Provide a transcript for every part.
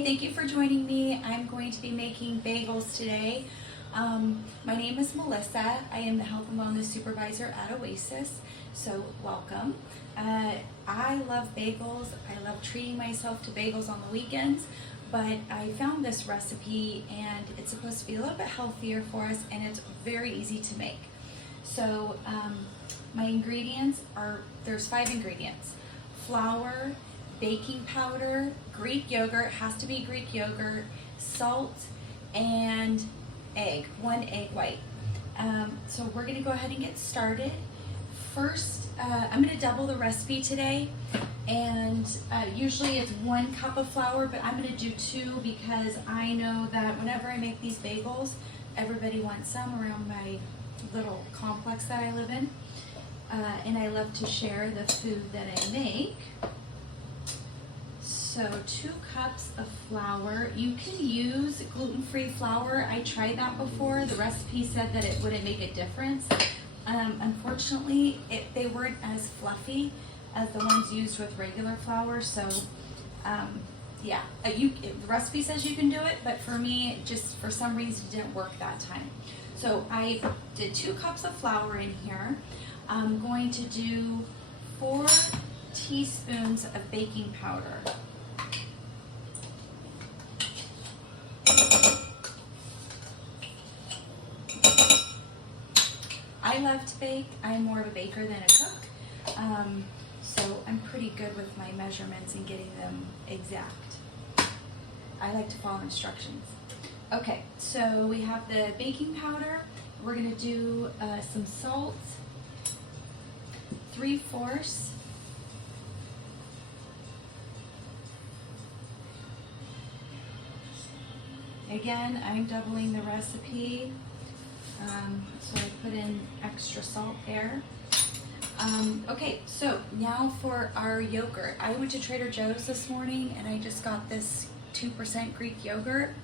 Hey, thank you for joining me. I'm going to be making bagels today. My name is Melissa. I am the Health and Wellness Supervisor at Oasis, so welcome. I love bagels. I love treating myself to bagels on the weekends, but I found this recipe and it's supposed to be a little bit healthier for us, and it's very easy to make. So my ingredients are, there's 5 ingredients: flour, baking powder, Greek yogurt, has to be Greek yogurt, salt, and egg, 1 egg white. So we're gonna go ahead and get started. First, I'm gonna double the recipe today, and usually it's 1 cup of flour, but I'm gonna do 2 because I know that whenever I make these bagels, everybody wants some around my little complex that I live in. And I love to share the food that I make. So 2 cups of flour. You can use gluten-free flour. I tried that before. The recipe said that it wouldn't make a difference. Unfortunately, they weren't as fluffy as the ones used with regular flour. So yeah, the recipe says you can do it, but for me, just for some reason, it didn't work that time. So I did 2 cups of flour in here. I'm going to do 4 teaspoons of baking powder. I love to bake. I'm more of a baker than a cook. So I'm pretty good with my measurements and getting them exact. I like to follow instructions. Okay, so we have the baking powder. We're gonna do some salt, 3/4. Again, I'm doubling the recipe, so I put in extra salt there. Okay, so now for our yogurt. I went to Trader Joe's this morning and I just got this 2% Greek yogurt.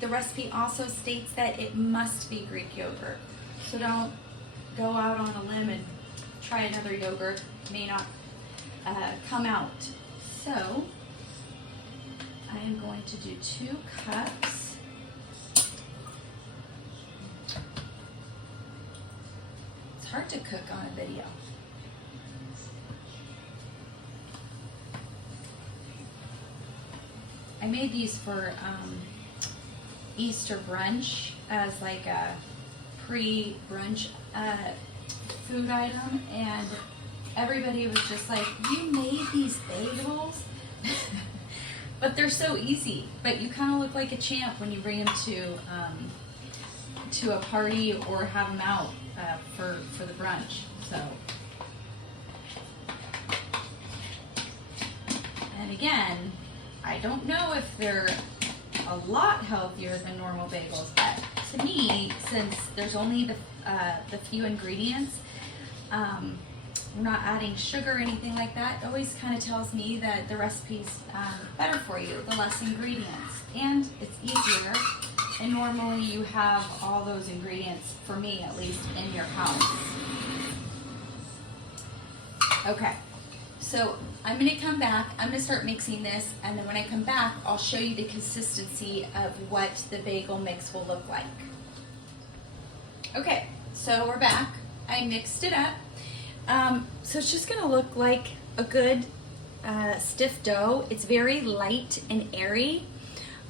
The recipe also states that it must be Greek yogurt, so don't go out on a limb and try another yogurt. It may not come out. So I am going to do 2 cups. It's hard to cook on a video. I made these for Easter brunch as like a pre-brunch food item, and everybody was just like, "You made these bagels?" But they're so easy. But you kind of look like a champ when you bring them to a party or have them out for the brunch. So, and again, I don't know if they're a lot healthier than normal bagels, but to me, since there's only the few ingredients, we're not adding sugar or anything like that, it always kind of tells me that the recipe's better for you, the less ingredients, and it's easier. And normally you have all those ingredients, for me at least, in your house. Okay, so I'm gonna come back, I'm gonna start mixing this, and then when I come back, I'll show you the consistency of what the bagel mix will look like. Okay, so we're back. I mixed it up. So it's just gonna look like a good stiff dough. It's very light and airy,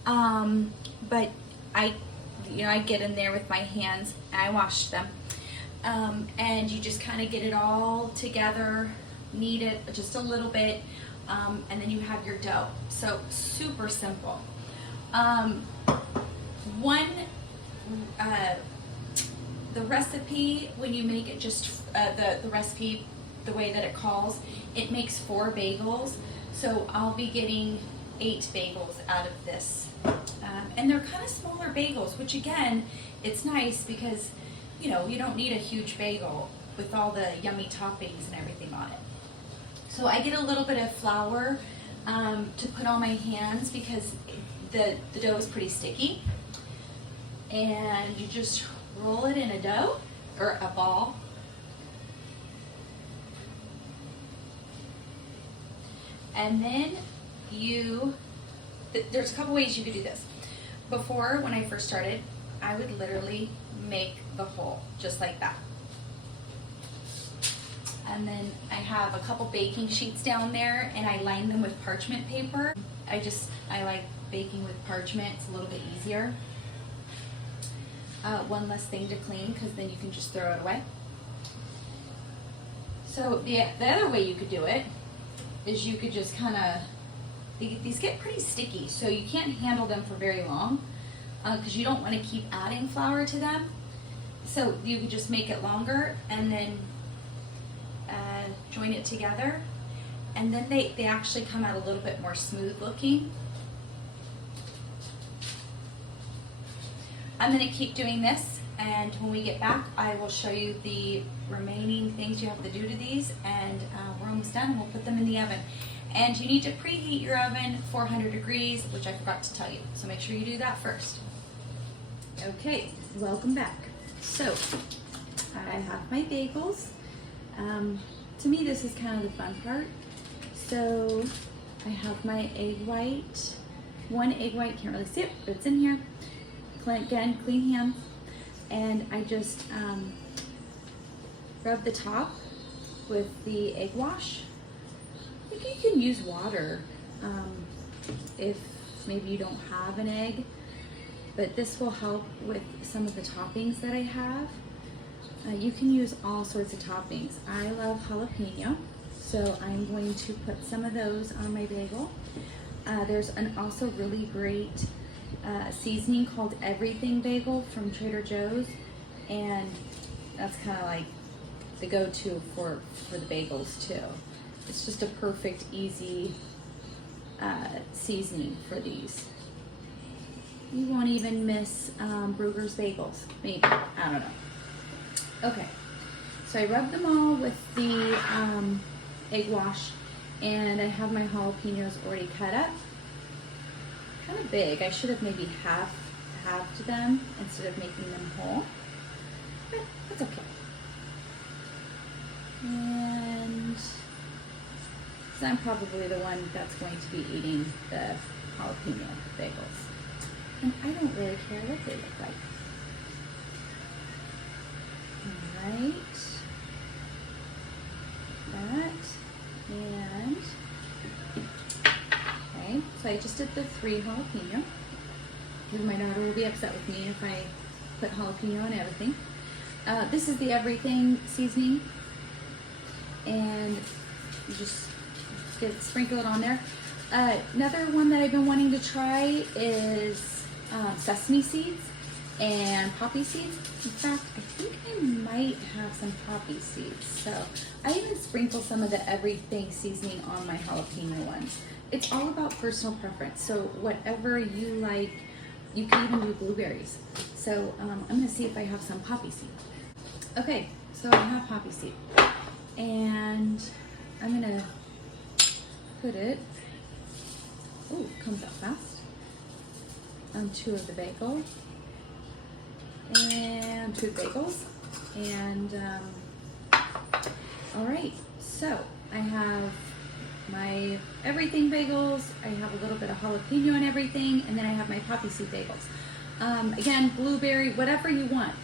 but I get in there with my hands and I wash them, and you just kind of get it all together, knead it just a little bit, and then you have your dough. So super simple. The recipe, when you make it just the recipe, the way that it calls, it makes 4 bagels. So I'll be getting 8 bagels out of this. And they're kind of smaller bagels, which again, it's nice because, you know, you don't need a huge bagel with all the yummy toppings and everything on it. So I get a little bit of flour to put on my hands because the dough is pretty sticky. And you just roll it in a dough, or a ball. And then you there's a couple ways you could do this. Before, when I first started, I would literally make the hole just like that. And then I have a couple baking sheets down there, and I line them with parchment paper. I like baking with parchment, it's a little bit easier. One less thing to clean, because then you can just throw it away. So the other way you could do it is you could just kind of, these get pretty sticky, so you can't handle them for very long because you don't want to keep adding flour to them. So you could just make it longer and then join it together, and then they actually come out a little bit more smooth looking. I'm going to keep doing this, and when we get back I will show you the remaining things you have to do to these, and we're almost done. We'll put them in the oven, and you need to preheat your oven 400 degrees, which I forgot to tell you, so make sure you do that first. Okay, welcome back. So I have my bagels. To me, this is kind of the fun part. So I have my egg white, one egg white, can't really see it, but it's in here. Again, clean hands. And I just rub the top with the egg wash. I think you can use water if maybe you don't have an egg, but this will help with some of the toppings that I have. You can use all sorts of toppings. I love jalapeno, so I'm going to put some of those on my bagel. There's an also really great seasoning called Everything Bagel from Trader Joe's, and that's kind of like the go-to for the bagels too. It's just a perfect, easy seasoning for these. You won't even miss Bruegger's bagels, maybe, I don't know. Okay, so I rubbed them all with the egg wash, and I have my jalapenos already cut up. Kind of big. I should have maybe halved them instead of making them whole, but that's okay. And so I'm probably the one that's going to be eating the jalapeno bagels, and I don't really care what they look like. Right, that, and okay, so I just did the 3 jalapeno, because my daughter will be upset with me if I put jalapeno on everything. This is the Everything seasoning, and you just sprinkle it on there. Another one that I've been wanting to try is sesame seeds and poppy seeds. In fact, I think I might have some poppy seeds. So I even sprinkle some of the Everything seasoning on my jalapeno ones. It's all about personal preference. So whatever you like, you can even do blueberries. So I'm gonna see if I have some poppy seed. Okay, so I have poppy seed. And I'm gonna put it, oh, it comes out fast, on 2 of the bagels. And 2 bagels, and all right, so I have my Everything bagels, I have a little bit of jalapeno and everything, and then I have my poppy seed bagels. Again, blueberry, whatever you want.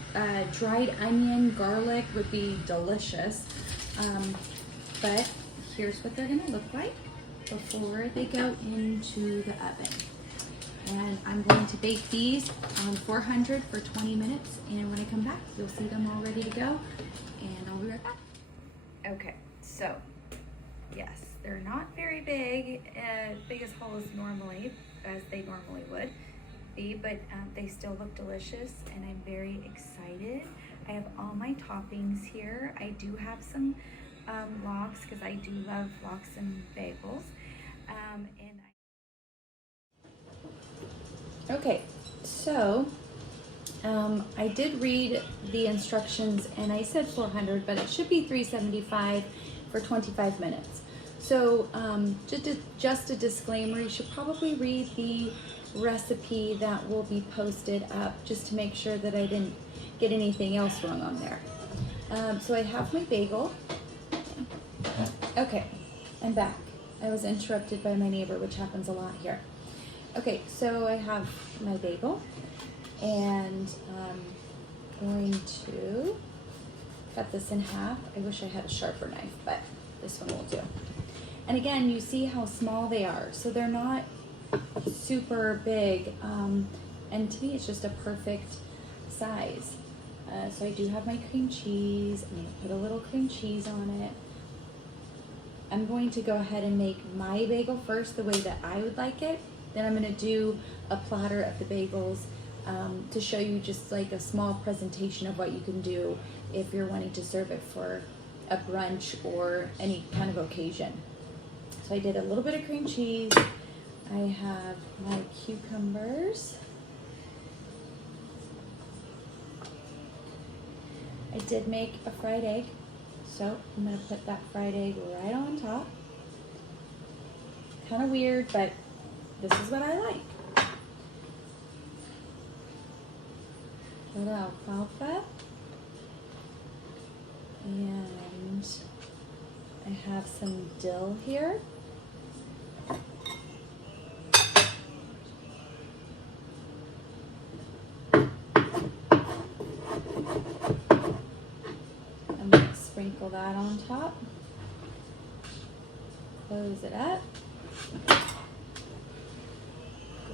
Dried onion, garlic would be delicious, but here's what they're gonna look like before they go into the oven. And I'm going to bake these on 400 for 20 minutes, and when I come back, you'll see them all ready to go, and I'll be right back. Okay, so yes, they're not very big, as big as whole as they normally would be, but they still look delicious, and I'm very excited. I have all my toppings here. I do have some lox, because I do love lox and bagels, Okay, so I did read the instructions, and I said 400, but it should be 375 for 25 minutes. So just a disclaimer, you should probably read the recipe that will be posted up, just to make sure that I didn't get anything else wrong on there. So I have my bagel. Okay, I'm back. I was interrupted by my neighbor, which happens a lot here. Okay, so I have my bagel, and I'm going to cut this in half. I wish I had a sharper knife, but this one will do. And again, you see how small they are, so they're not super big, and to me it's just a perfect size. So I do have my cream cheese. I'm going to put a little cream cheese on it. I'm going to go ahead and make my bagel first the way that I would like it. Then I'm going to do a platter of the bagels to show you just like a small presentation of what you can do if you're wanting to serve it for a brunch or any kind of occasion. So I did a little bit of cream cheese. I have my cucumbers. I did make a fried egg, so I'm going to put that fried egg right on top. Kind of weird, but this is what I like. Put alfalfa, and I have some dill here. I'm going to sprinkle that on top. Close it up. Go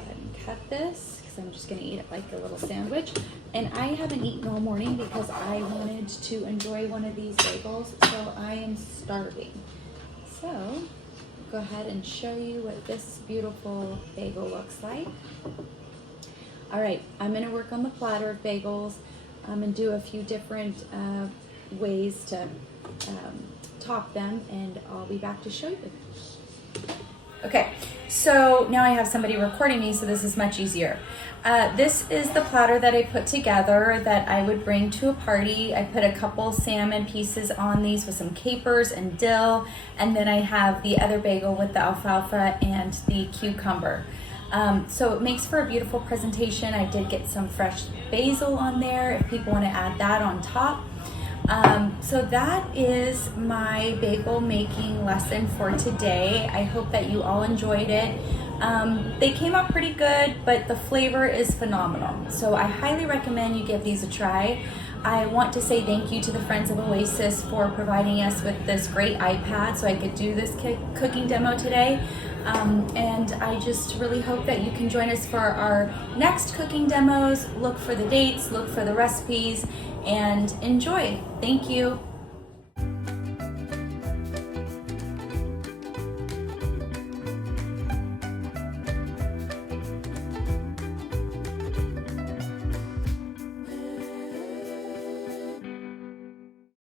ahead and cut this because I'm just going to eat it like a little sandwich. And I haven't eaten all morning because I wanted to enjoy one of these bagels, so I am starving. So go ahead and show you what this beautiful bagel looks like. All right, I'm going to work on the platter of bagels and do a few different ways to top them, and I'll be back to show you. Okay, so now I have somebody recording me, so this is much easier. This is the platter that I put together that I would bring to a party. I put a couple salmon pieces on these with some capers and dill, and then I have the other bagel with the alfalfa and the cucumber. So it makes for a beautiful presentation. I did get some fresh basil on there if people want to add that on top. So that is my bagel making lesson for today. I hope that you all enjoyed it. They came out pretty good, but the flavor is phenomenal. So I highly recommend you give these a try. I want to say thank you to the Friends of Oasis for providing us with this great iPad so I could do this cooking demo today. And I just really hope that you can join us for our next cooking demos. Look for the dates, look for the recipes, and enjoy. Thank you.